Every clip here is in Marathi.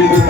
vida.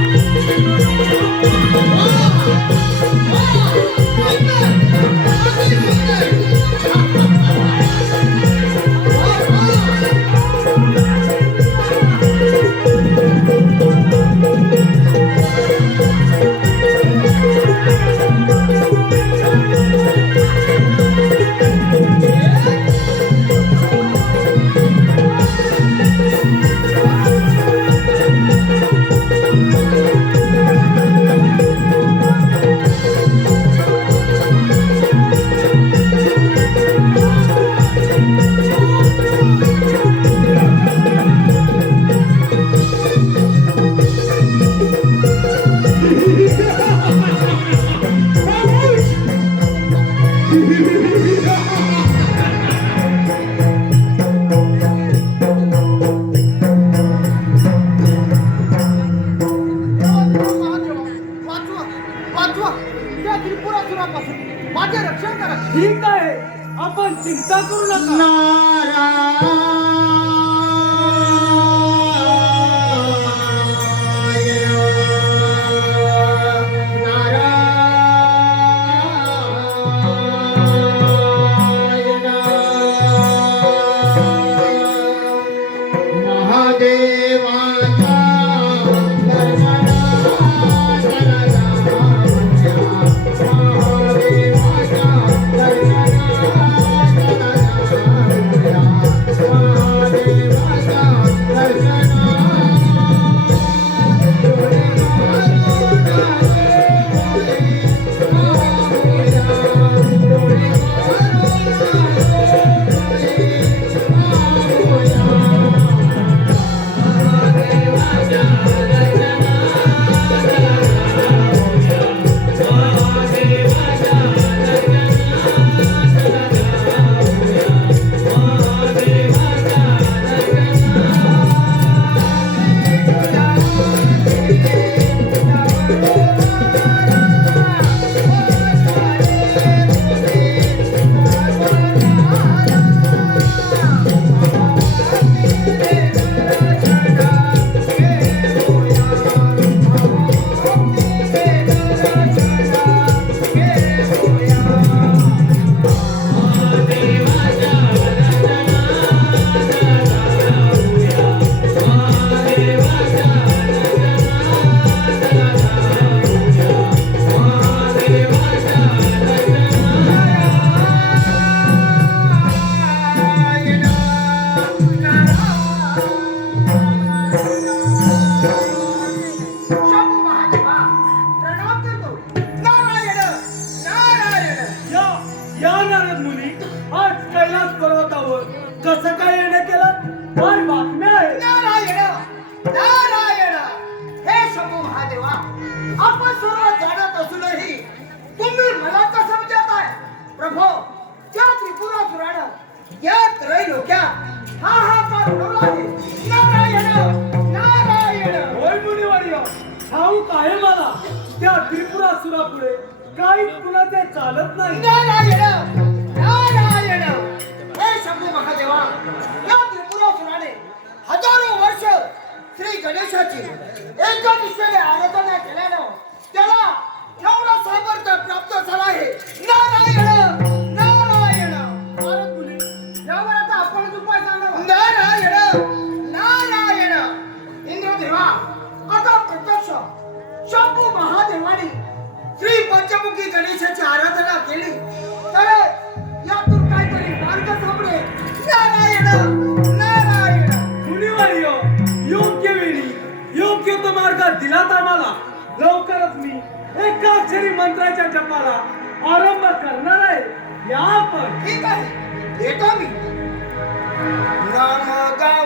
धर्मापासून माझे रक्षण करा. ठीक आहे. आपण चिंता करू नका. नारा त्या त्रिपुरासुरा पुढे काहीच कुणाचे चालत नाही. नारायण नारायण हे शंभू महादेवा या त्रिपुरासुराने हजारो वर्ष श्री गणेशाची एका दिशेने आराधना केल्यानं त्याला एवढा सामर्थ्य प्राप्त योग्य तो दिलात आम्हाला. लवकरच मी एकाक्षरी मंत्राच्या जपाला आरंभ करणार आहे. या पण ठीक आहे. येतो मी. राम.